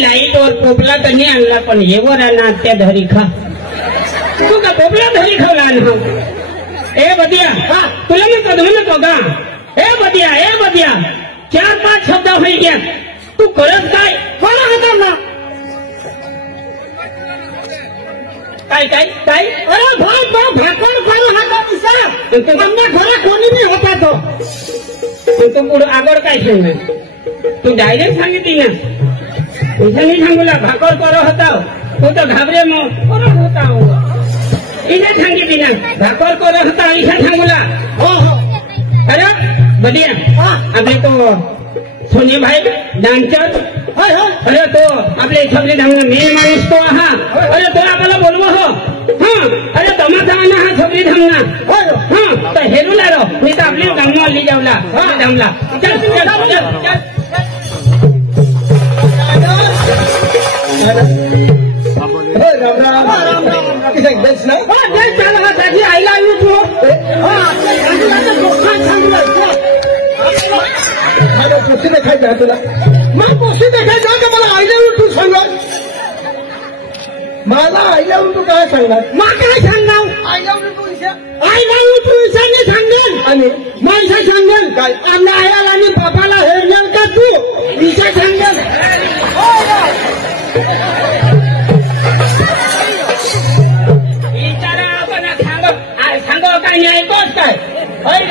लाईट और पोपला तर नाही आणला पण हे वर आणा त्या धरी खा तू का पोपला धरी खावला ए बदिया तुला म्हणतो का ए बदिया 4-5 शब्द होई गया तू करत काय मला हाता ना काय अरे घरात बा भाकण करू हाता दिसा आमना घरा कोणी नाही होता तो तू पुढे आगळ काय सांगणार तू डायरेक्ट सांगितली ना इथे नाही सांगूला भाकर करो होता तू तो घाबरे मग होता इथे सांगितली ना भाकर करो होता इथे सांगूला हो अरे बदिया आपले तो सोनी भाई डान्सर अरे तो आपले सगळे धामना मेन माणूस तो हा अरे तो आपल्याला बोलवा हो अरे तमाशा ना हा सगळी धामना तर हेरूला रो मी तर आपली धामली जावला धामला चल आई लव यू टू पोशी देखायचा तुला मग पोशी देखायचा का मला आई लव यू टू सांगणार मला आई लव यू टू काय सांगणार मग काय सांगणार I love you too I love you too ईशाने सांगेल आणि माणसा सांगेल काय आमच्या आईला आणि बापाला हेरणार का तू ईशा सांगेल सांगो काय नाही ऐकतोच काय होय ग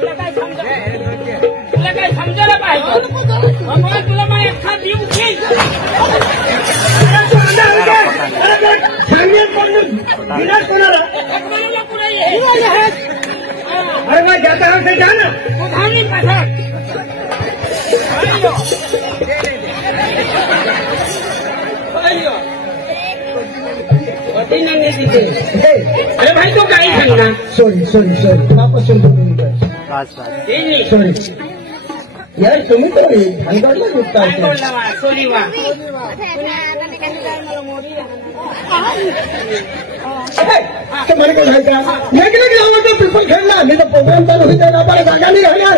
तुला काय समजायला पाहिजे मग तुला मग एखाद देऊ की सांगेल पण विनाश कोणाला अरे मग जाता होते जा ना तू धावली पाठा अरे भाई तो काय सांगणार सॉरी वापस सॉरी यार तुम्ही तो भानगडला झुकता तुम्हाला काय सांगता वेगवेगळे आवडतं पिपल खेळला मी तर प्रोग्राम चालू होते ना मला जागा नाही राहणार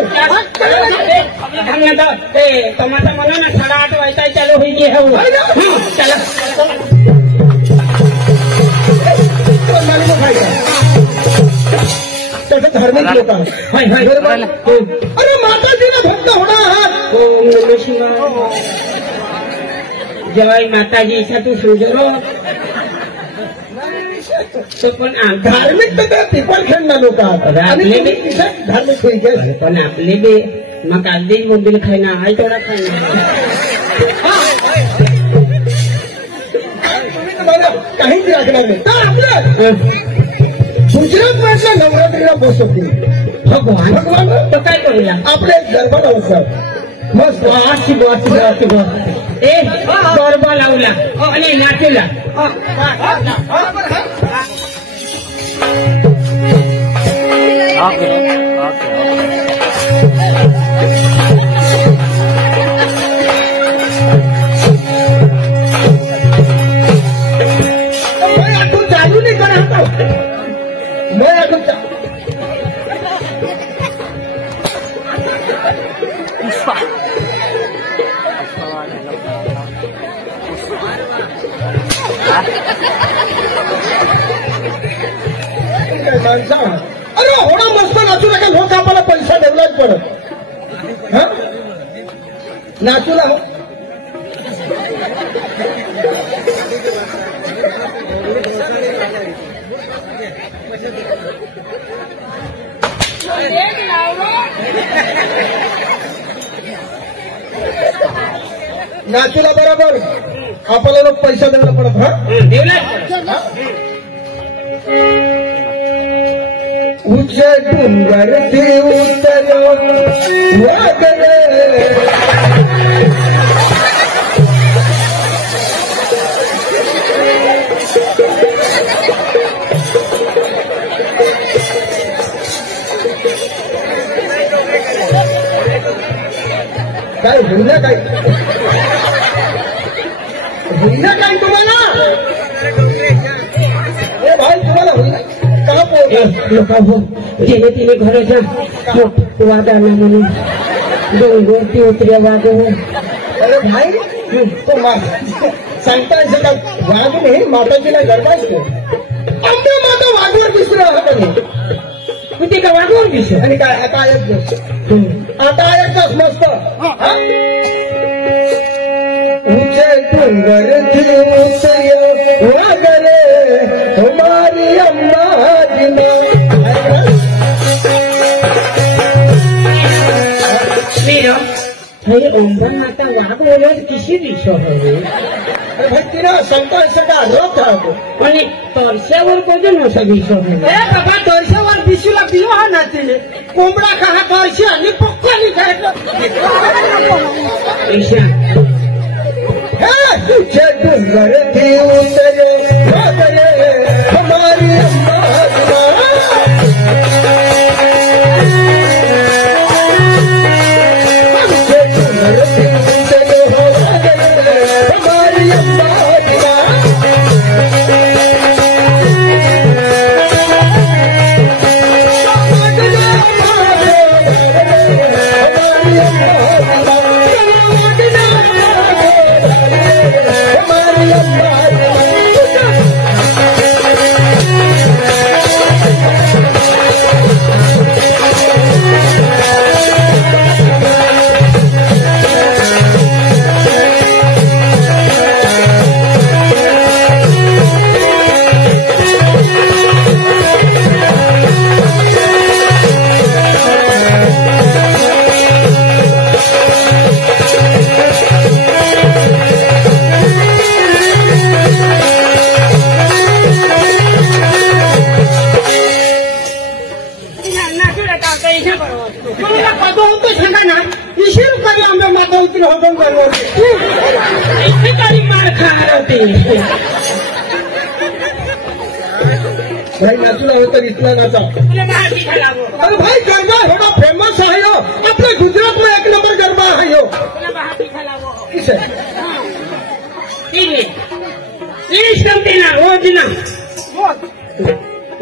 तमाशा म्हणा ना 8:30 वाजता चालू होईल चला त्याचे धार्मिक लोक अरे माताजीला भक्त होणार आहात ओम नमः शिवाय जय माताजी इच्छा तू सुजरो तो पण धार्मिक तर त्या पिपल खेळणार लोक आहात आपले बी धार्मिक होईल पण आपले बी मग आधी मोबाईल खायना आई थोडा खायना काहीच लागणार नाही तर आपलं गुजरात मधल्या नवरात्रीला बसवतील भगवान तो काय करूया आपले गरबा लावतात मस्त ए गरबा लावला आणि नाचेला चालू नाही करा अरे होणं मस्त नाचू नका लोक आपल्याला पैसा ठेवलाच पडत नाचू ना नाचूला बरोबर आपल्याला पैसा द्यायला पडत उच्च डोंगर ते उतर काय होईना काय होईना काय तुम्हाला ए भाई तुम्हाला होईना का लोक जेणे तिने घराच्या वादाना म्हणून डोंगरती उतऱ्या वागव अरे भाई तो सांगता का वाघ नाही माताजीला गरबा असतो आमच्या माता वाघवर दिसलं होतं तू ते का वागवून दिसत आणि काय आता आता एकच मस्त ऊंचे डोंगर वागरे हमारी अम्मा जिना मेरा अरे ओंबन माता वाघ बोलत किसी दिशा हवे अरे भाई तिला संतोष सगळा रोग राहतो पण तोरशावर कोण असा विषय हवे बाबा तोरशावर बिशीला बिलो हा नाचले कोंबडा का हा तोरशी आणि पक्कानी खायचं ईशा तुझे डोंगर थी उतरे वागरे हमारी अम्मा भाई नाचला हो तर इथला नाचा अरे भाई गरबा एवढा फेमस आहे हो आपल्या गुजरात में एक नंबर गरबा आहे हो किसे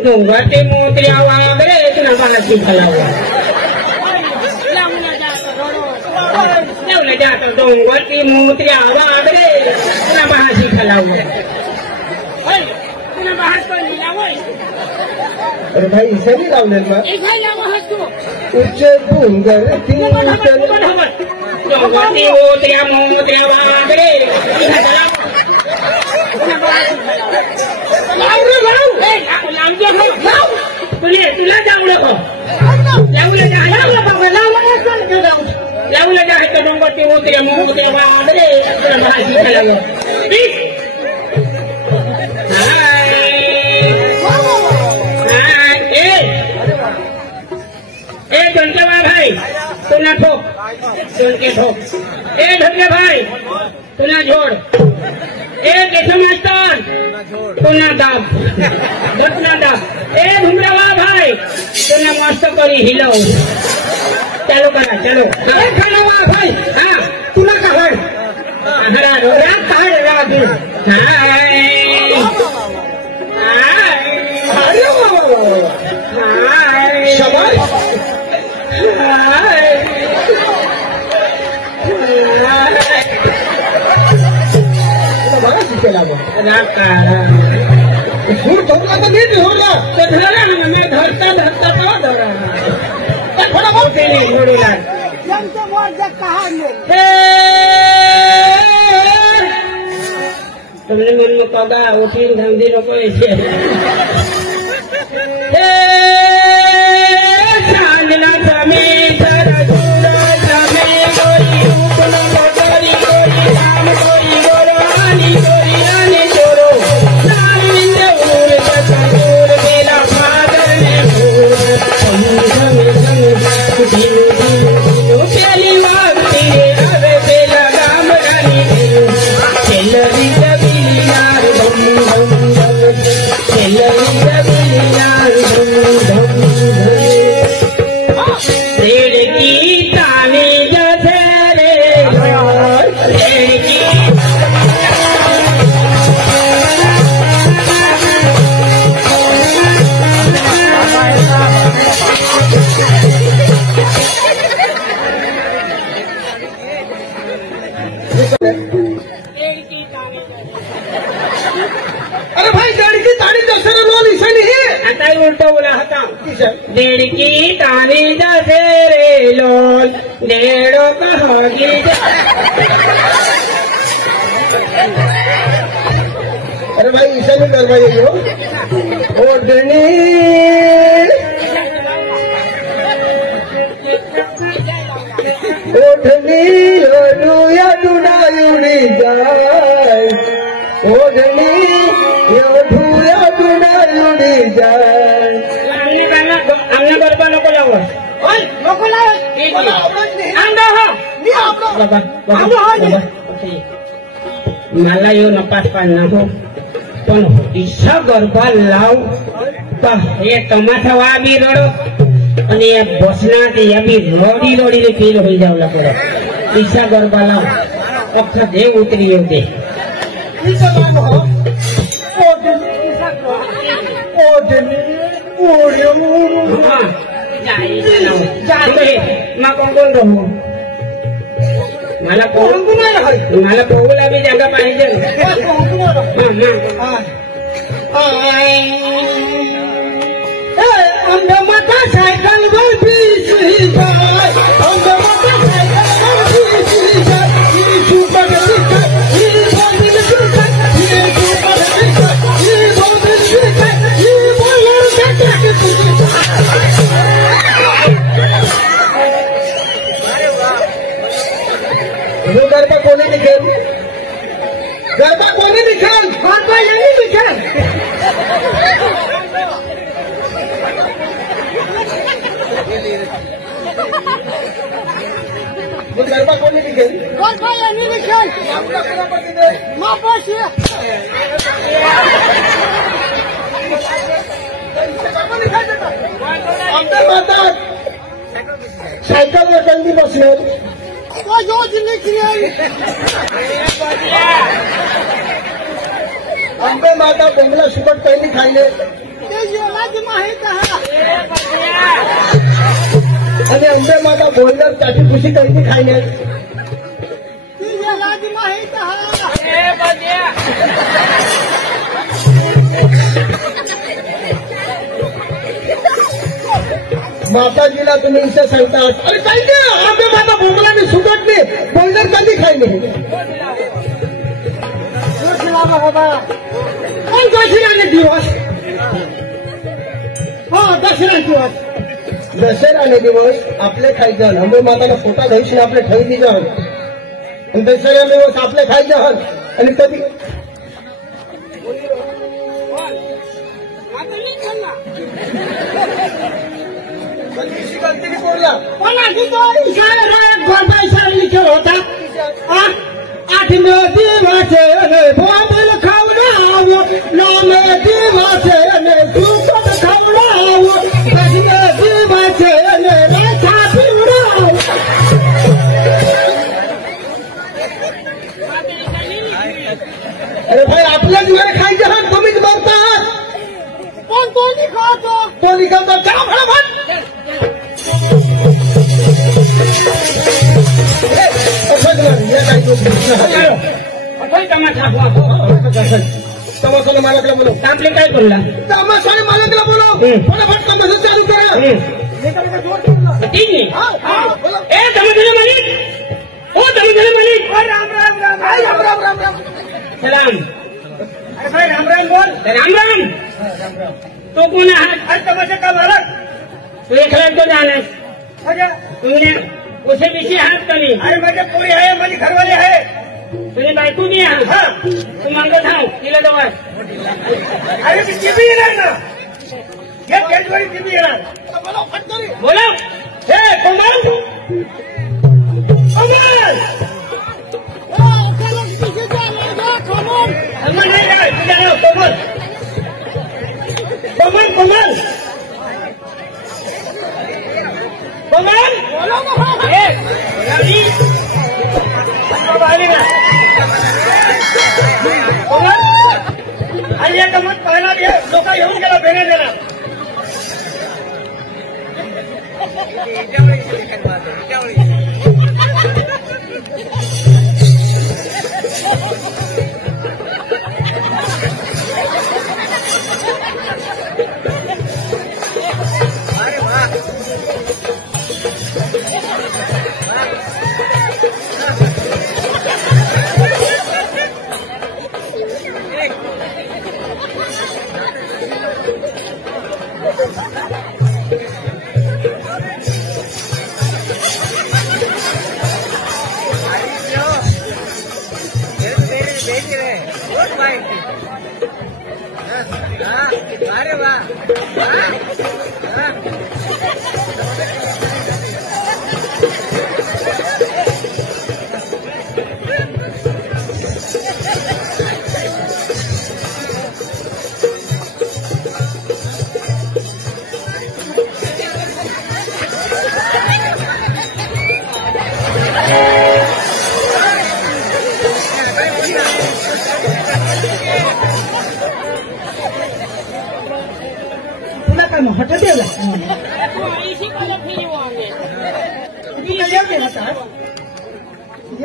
डोंगरते मोत्र्या वागरे तुला बाळाची खलावा लावलं जात डोंगरती मोत्र्या वागरे तुला बाळाची खलावल्या अरे भाई इसे नहीं लावलेल ना उच्च डोंगर डोंगरती मोत्र्या मोत्र्या वागरे तुला जावलं हो लावलं आहे तर डोंगरती मोत्र्या मोत्र्या वागरे तुला बाळाची खलावल्या धनके भाई तुला ठोक धनके ठोक धनके भाई तुला जोड केशव मास्टर तुला दाब तुला दाब घुमरावा भाई तुला मस्त करी हिलव चालू करा चलो भाई हा तुला काय सूर धरला तर नीट धरला तो धरा ना मी धरता धरता तो धरा थोडा बहुत जोडीला तुमने मन में पगा उठीन धंधी नको यायचे चांदला जमी तर जमी गोरी रूपन गोरी गोरी राम गोरी गोरानी गोरी रानी चोरो सामिंद उर बसूर मेरा फादर ने भूर संग संग दिल पहली वाक्ति अबे बेला राम रानी चलरी यार धम धम धम चलरी यार धम धम धम अरे भाई लड़की ताड़ी दशहरा लो निशानी है आता ही उल्टा बोला होता किशन लड़की ताली दशहरे लोल डेढ़ो कहोगी अरे भाई ईशानी करवाइए जो ओढ़नी ओढ़नी ओढ़ूया डुडायुड़ी जाए ओढ़नी ओढ़ूया डुडायुड़ी जाए आमने बरोबर नको लावो नको लाव अंगा हो बाबा मला येऊ नपास पाडणार हो पण इच्छा गरबा लाव तर हे टमाटा वा बी रडो आणि या बसनात या बी रोडी रोडीने फील होई जाऊ लागलं इच्छा गरबा लाव अख्खा देव उतरी येऊ दे मला पोहूला बी जागा पाहिजे अंगमता सायकल वर गरबा कोणी निघेल गरबा कोणी निघेल गरबा यांनी निघेल गरबा कोणी निघेल गरबा यांनी निघेल मापाशी आमच्या मातात सायकलवर जल्दी बसणार अंबे माता बोंबला सुबट पहिली खायले आणि अंबे माता बोलणार त्याची खुशी पहिली खायले माताजीला तुम्ही इथं सांगता अरे काय आंबे माता बोंबलाने सुटटले बोलणार कधी खायले कोण दसऱ्याने दिवस हो दसरा दिवस दसऱ्याने दिवस आपले खायचं अंबे माताला फोटा घ्यायची आपले ठेवली जाण आणि दसऱ्या दिवस आपले खायचं आणि कधी गलती बोलला लिखेल होता 8 दिवसे बोंबल खावडाव 9 दिवसे सुपट खावडाव 10 दिवसे रेखा पिवडाव अरे भाई आपल्याच घरी खायचे आहात तुम्हीच मरतात पण तो खातो चला फटाफट तमाशाने मालकला बोलव आपले काय बोलला तमाशाने मालकला बोलव फटाफट तमाशा चालू करा ठीक आहे ए तमाशाने मालिक ओ तमाशाने मालिक राम राम राम राम राम राम राम सलाम अरे भाई राम राम बोल राम राम तो कोण आहात आज तमाशा का मालक तू एकला तो जाणार तुमने उसे पीछे हाथ करी अरे माझे पोरी आहे माझी घरवाली आहे तुझी बायको बी आहे तू मागत थांब तिला जवळ अरे मी टीव्ही येणार ना हे त्याचवेळी टीव्ही येणार बोला हे कोमल कोमल नाही काय तुझ्या कोमल कोमल कोमल कोमल आणि या गमत पाहणार लोक येऊन गेला बेने गेला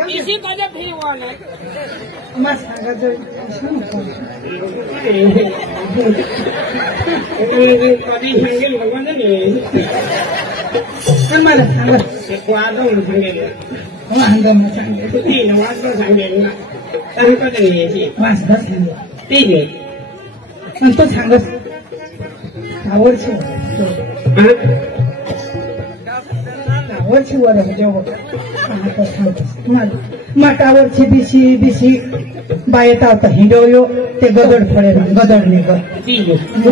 इसी कदे फिरवान मग सांगायचं कधी सांगेल बघा नाही मला सांगा वाजवून सांगेल वांगम सांगेल ती वाजवून सांगेल ना सांग कधी यायची वाचता सांगेल ठीक आहे पण तो सांगत आवडची आवडची वर माटावरची बिशी बिशी बायेत आवता हिंडवयो ते गदड फळे गदड निघ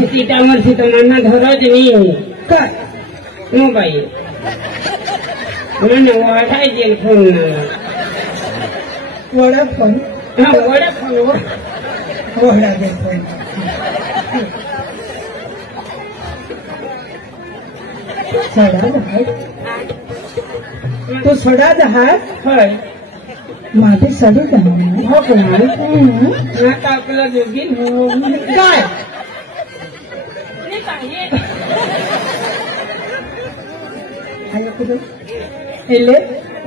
ती टामरची तर नाना धरच नाही काय नो बाई મને વાટાઈ ફોન वडा फोन હા વડે ફોન वडा दे फोन सडा जहाज तो सडा जहाज હોય माझे सडू जहाज हो का નાકા આપલા જોગી काय એટલે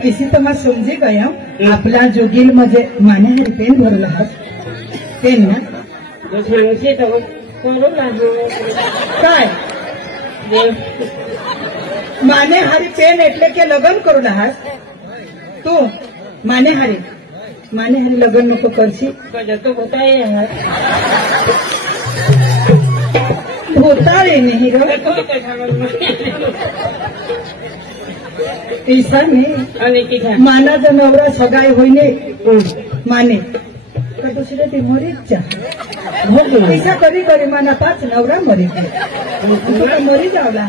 इसी तो मैं समझी गया आपला जोगील म्हणजे माने पेन भरला पेन ना તો सांगશે તો करू लागलो काय माने हारी पेन એટલે કે લગન કરું ના तू माने हारी लग्न नको करशी तो बताए यार होता रे नाही ग ऐसा नाही आणि किती मानाचा नवरा सगाई होईने माने तर दुसरे ती मरीच्या ऐसा करी करी माना पाच नवरा मरी मरी जावला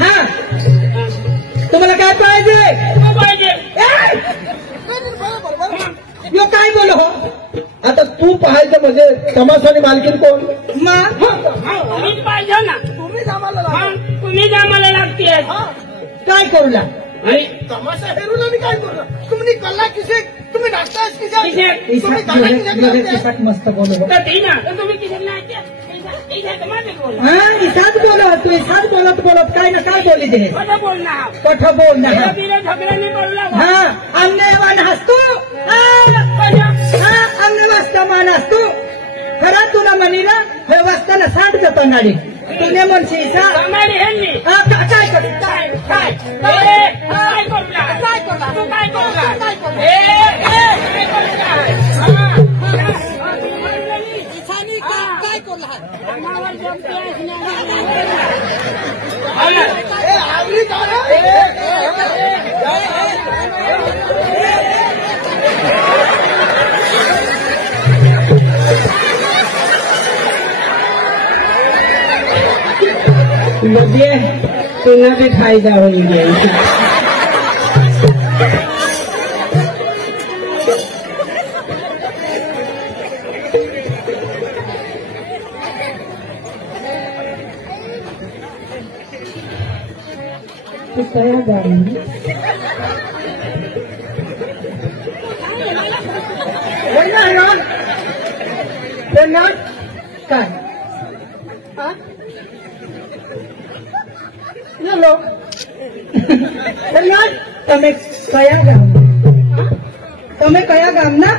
हा तुम्हाला काय पाहिजे यो काय बोल हो आता तू पाहायचं म्हणजे तमाशाने मालकीन कोण मग तुम्हीच पाहिजे ना तुम्हीच आम्हाला लागते काय करूला आणि तमाशा हेरून आणि काय करू तुम्ही कला किसे तुम्ही नाचता किसाक मस्त बोल तुम्ही किती हा इसाच बोलत तू इसाच बोलत काय ना काय बोली दे बोलणार कठ बोल ना झगड्याने बोलला हा अन्यवान हसतो हा अन्यवास्ता मान असतो खरा तुला म्हणीला हे वाचताना सांड जातो नाडी तुने म्हणशी सा काय कर काय मुझे तुना भी फायदा हो गया तो कया गाड़ी काय લો તમે કયા ગામના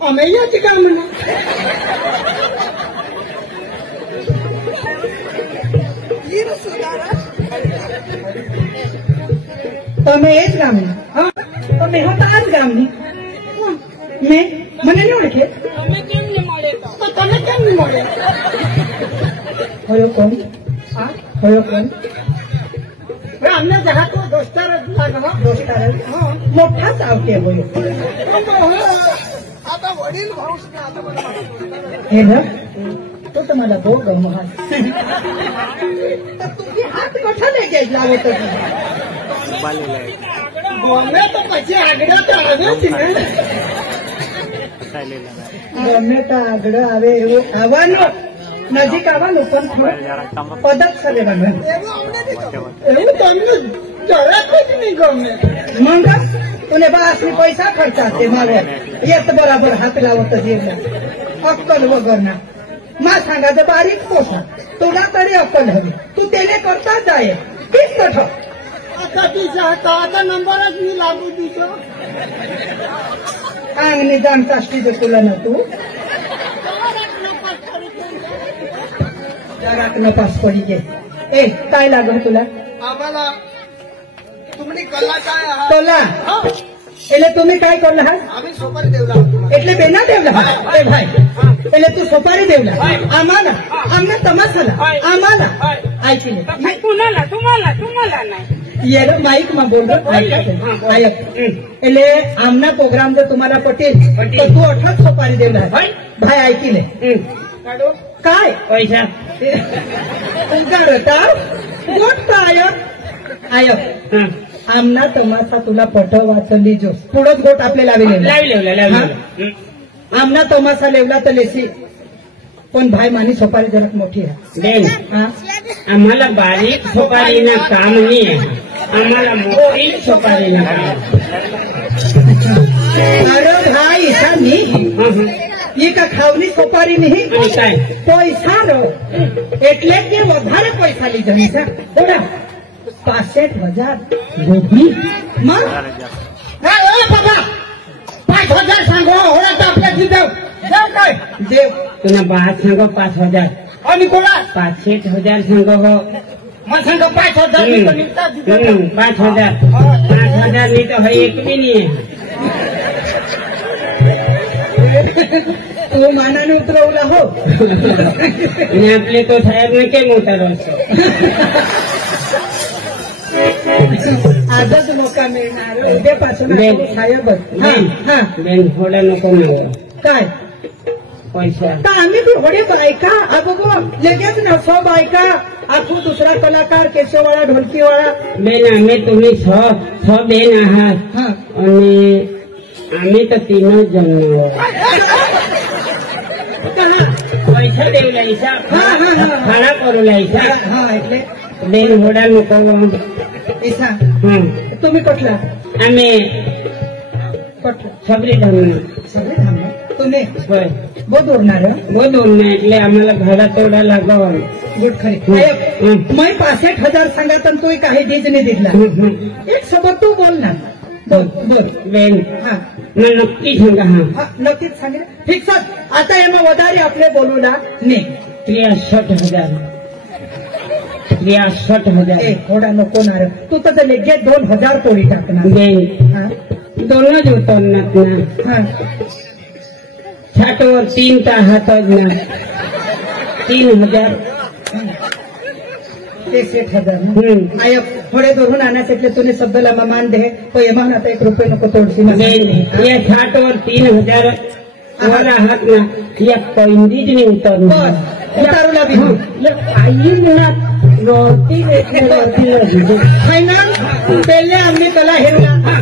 અમે અહીંયાથી ગામના તમે એ જ ગામના હા તમે હું તો આ જ ગામની મેં મને નહીં ઓળખે તમે કેમ ને મળે તો તમે કેમ નહીં મળે હોયો કોણ હા હોયો કોણ અમને જરા તો દોસ્તાર જ લાગવા दोस्तार मोठाच आवटे होयो आता वडील भाऊ हे ना तो तर मला बो गमहात तुम्ही हात कठा नाही घ्यायला लावत ગમે તો પછી આગળ તો આવે જ ને ગમે તો આગળ આવે એવું આવવાનું નજીક આવવાનું પણ પદક સરે રમે એવું તમને જરાક જ નહીં ગમે मग तुने बासनी पैसा खर्चाते मागे येत बराबर हात लावत जेवला अक्कल वगैरे ना मा सांगायचं बारीक पोसा तुला तरी अक्कल हवी तू त्याने करता जाय तीच तर ठेव. आता तिचा आता नंबरच मी लागू तिचा अंगणी जाणता असती तुला ना तू जराक नपास पडी गे. ए काय लागल तुला आम्हाला तुम्ही कला काय आहात तोला हा, એટલે तुम्ही काय करला आहात आम्ही सोपारी देवला आहोत. એટલે બેના દેવલા એ ભાઈ એટલે તું સોપારી દેવલા આમાના આમને તમાસાલા આમાના આઈથી नाही, कुणाला तुम्हाला नाही. येलो माईक માં બોલતો આયક એટલે આમના પ્રોગ્રામ જો તમારા પટેલ તો તું અઠાત સોપારી દેવલા ભાઈ આઈથી લે काढू काय पैसा उगाडता गोट आयक आयक हा. आमना तमासा तुला पट वाचली जो पुढंच गोट आपले लावले लावले. आमना तमासा लेवला तर लेसी पण भाई मानी सोपारी जलक मोठी आहे. बेन हा? आम्हाला बारीक सोपारीनं काम नाही आहे, आम्हाला मोठी सोपारीनं काम आहे. अरे भाई ईसा नहीं ये का खावनी सोपारी नहीं आणि काय पैसा रो એટલે કે વધારે પૈસા લીધા છે બોલા 65,000 गोभी मग बाबा 5,000 सांगो होणार तर आपल्या तिथं जाऊ काय देव तुला बात सांगो 5,000 आणि कोणा 5,000 सांगो हो. मग सांग 5,000 मी तर निघता तिथं. 5,000 नहीं तो है एक भी नहीं है. तू मानाने उतरवला हो आणि आपले तो साहेब ने काही मोठा असतो. आजच मोका मिळणार उद्यापासून बेन. साहेबच हा हा बेन थोडा नको मिळव काय पैसा. तर आम्ही बी होडे बायका अगो लगेच ना सो बायका आखू दुसरा कलाकार केशववाळा ढोलकीवाळा बेन आम्ही तुम्ही छ बेन आहात हा आणि आम्ही तर तीनच जण पैसा देऊ लायचा खाना करू लायचा हा એટલે बेन घोडा नको. ईसा हं. तुम्ही कुठला आम्ही कुठला सबरी धरून सगळे थांबले तुम्ही होय बहुत उरणार बोलून नाही એટલે आम्हाला भाडा तेवढा लागल. गुड खरी मैं 65,000 सांगत आणि तू काही डीज नाही दिला एक सोबत तू बोलणार बोल बोल बेन हा मला नक्की सांगा. हा नक्कीच सांगेल फिक्स आता एमा વધારે આપણે બોલુલા નહીં 63,000 63,000 थोडा नको नार तू तर लेगे 2,000 तोडी टाकणार बेन हा दोनच उतरणार ना हा छाटवर 3 ता हातच ना 3,000 ते 60,000 आय थोडे धरून आणण्यासाठी तुने शब्दला मान दे पण एमान आता 1 रुपये नको तोडशी बेन या छाटवर 3,000 वर आहात ना या पैंडीच नाही उतरणार. उतारूला बी या काही मुळात रोटी फायनल पहिले आम्ही कला हेरला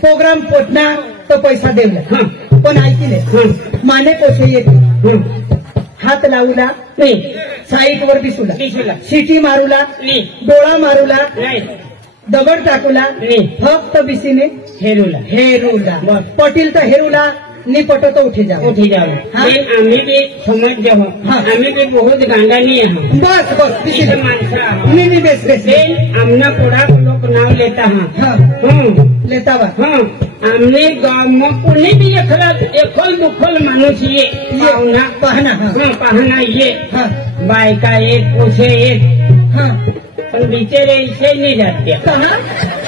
प्रोग्राम पोटना तो पैसा देवला पण ऐकले माने कोसे येते हात लावला नाही साईट वर दिसूला दिसूला शिटी मारूला नाही डोळा मारूला नाही दगड टाकूला नाही फक्त बिसीने हेरूला हेरूला बस. पटील तर हेरूला नि पटो तो उठी जाओ उठी जाओ. हाँ? बेन आम्ही बी समज जाओ हाँ. आम्ही बी बहुत गांडानी आहोत बस बस बिसीने माणसं आहोत. नहीं नहीं बेस बेस बेन आमना पुढा लोक नाव लेता आहात. हाँ लेता बा हाँ आमने गाव मग कोणी बी एखल दुखल माणूस ये पाहुणा पाहना हाँ पाहणा ये हाँ बायका येत पुरुषे येत हाँ पण बिचारे इथे नाही जाते कहा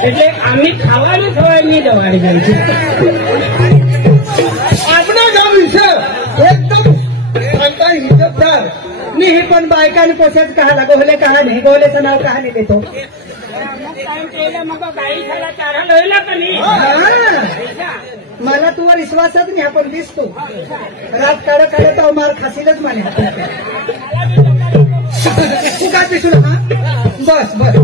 એટલે આम्ही ખાવાની સવાય નહીં દવાડી જાય છે. आपला गाव विषय एकदम सांगता हिशोबदार मी हे पण बायकाने पोशाच कहा गोहले कहा नाही गोहलेचं नाव कहा नाही देतो मग बाई खायला चारा लोयला का नाही हा. मला तुवर विश्वासच नाही आपण दिसतो रात काढ काढत मार खासीलच माने तू काय दिसू हा बस बस